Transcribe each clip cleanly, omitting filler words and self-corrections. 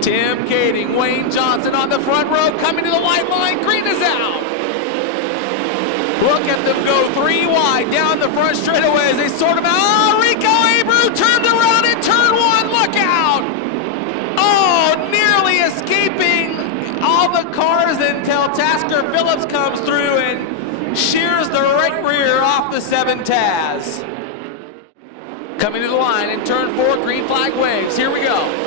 Tim Kading, Wayne Johnson on the front row, coming to the white line, green is out. Look at them go 3 wide down the front straightaway as they sort them out. Oh, Rico Abreu turned around in turn 1, look out! Oh, nearly escaping all the cars until Tasker Phillips comes through and shears the right rear off the 410's. Coming to the line in turn 4, green flag waves, here we go.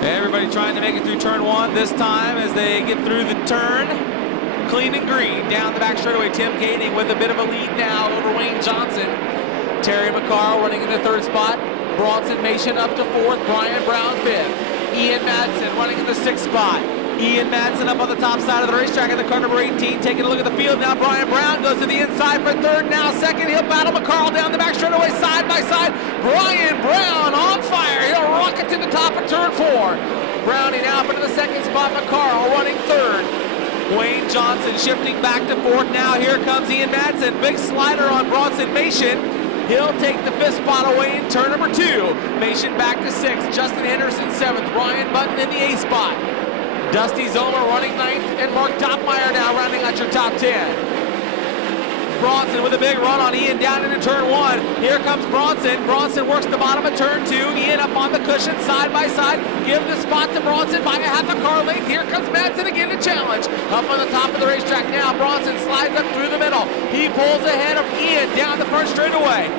Everybody trying to make it through turn 1 this time as they get through the turn. Clean and green down the back straightaway. Tim Kading with a bit of a lead now over Wayne Johnson. Terry McCarl running in the 3rd spot. Bronson Mason up to 4th. Brian Brown 5th. Ian Madsen running in the 6th spot. Ian Madsen up on the top side of the racetrack in the car number 18. Taking a look at the field now. Brian Brown goes to the inside for 3rd. Now 2nd. He'll battle McCarl down the back straightaway side by side. Brian Brown on fire. He'll rocket to the top of turn 4. Brownie now up into the 2nd spot. McCarl running 3rd. Wayne Johnson shifting back to 4th. Now here comes Ian Madsen. Big slider on Bronson Mason. He'll take the 5th spot away in turn number 2. Mason back to 6th. Justin Henderson 7th. Ryan Button in the 8th spot. Dusty Zomer running 9th, and Mark Doppmeyer now rounding out your top 10. Bronson with a big run on Ian down into turn 1. Here comes Bronson. Bronson works the bottom of turn 2. Ian up on the cushion side by side. Give the spot to Bronson by a half a car length. Here comes Madsen again to challenge. Up on the top of the racetrack now. Bronson slides up through the middle. He pulls ahead of Ian down the front straightaway.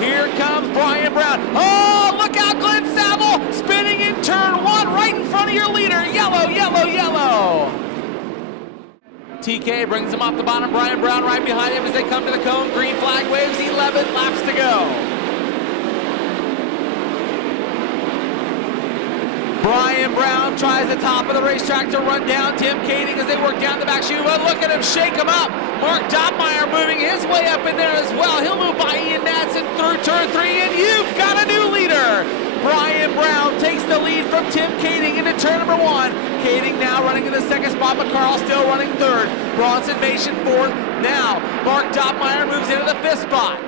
Here comes Brian Brown. Oh, look out, Glenn Saville spinning in turn 1 right in front of your leader. Yellow, yellow, yellow. TK brings him off the bottom. Brian Brown right behind him as they come to the cone. Green flag waves, 11 laps to go. Brian Brown tries the top of the racetrack to run down Tim Kading as they work down the back chute. But look at him shake him up. Mark Doppmeyer moving his way up in there as well. He'll move by Ian Madsen through turn 3, and you've got a new leader. Brian Brown takes the lead from Tim Kading into turn number 1. Kading now running in the 2nd spot. McCarl still running 3rd. Bronson Mason 4th. Now Mark Doppmeyer moves into the 5th spot.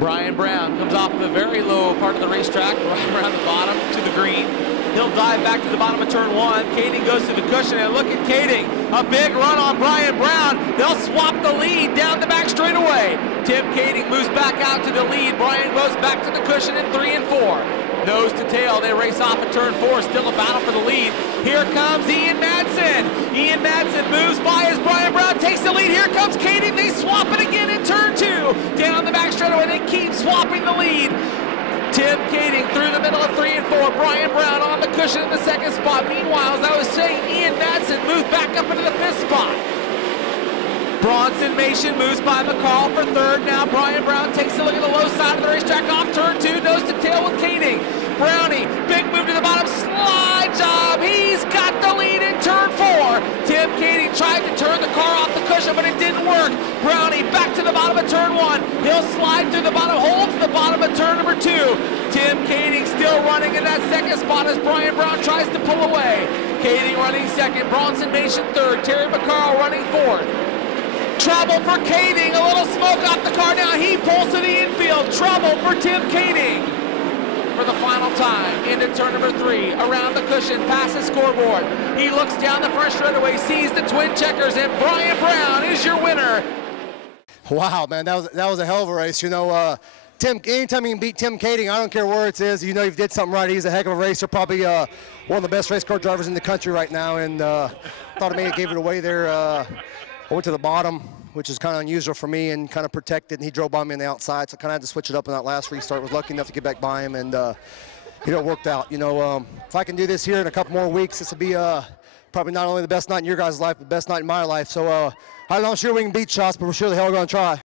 Brian Brown comes off the very low part of the racetrack, right around the bottom to the green. He'll dive back to the bottom of turn 1. Kading goes to the cushion, and look at Kading. A big run on Brian Brown. They'll swap the lead down the back straightaway. Tim Kading moves back out to the lead. Brian goes back to the cushion in 3 and 4. Nose to tail, they race off at turn 4. Still a battle for the lead. Here comes Ian Madsen. Ian Madsen moves by as Brian Brown takes the lead. Here comes Kading. They swap it again in turn 2. Down the back straightaway, they keep swapping the lead. Tim Kading through the middle of 3 and 4. Brian Brown on the cushion in the 2nd spot. Meanwhile, as I was saying, Ian Madsen moves back up into the 5th spot. Bronson Mason moves by McCall for 3rd. Now Brian Brown takes a look at the low side of the racetrack off turn 2. Nose to tail with Kading. Brownie, big move to the bottom, slide job. He's got the lead in turn 4. Tim Kading tried to turn the car off the cushion, but it didn't work. Brownie back to the bottom of turn 1. He'll slide through the bottom, holds the bottom of turn number 2. Tim Kading still running in that 2nd spot as Brian Brown tries to pull away. Kading running 2nd, Bronson Mason 3rd, Terry McCarl running 4th. Trouble for Kading, a little smoke off the car now. He pulls to the infield. Trouble for Tim Kading. For the final time, into turn number 3, around the cushion, past the scoreboard. He looks down the front straightaway, sees the twin checkers, and Brian Brown is your winner. Wow, man, that was a hell of a race. You know, anytime you can beat Tim Kading, I don't care where it is, you know you've did something right. He's a heck of a racer, probably one of the best race car drivers in the country right now, and thought I maybe gave it away there. I went to the bottom, which is kind of unusual for me, and kind of protected, and he drove by me on the outside, so I kind of had to switch it up in that last restart. Was lucky enough to get back by him, and you know, it worked out. You know, if I can do this here in a couple more weeks, this will be probably not only the best night in your guys' life, but the best night in my life. So I'm not sure we can beat shots, but we're sure the hell going to try.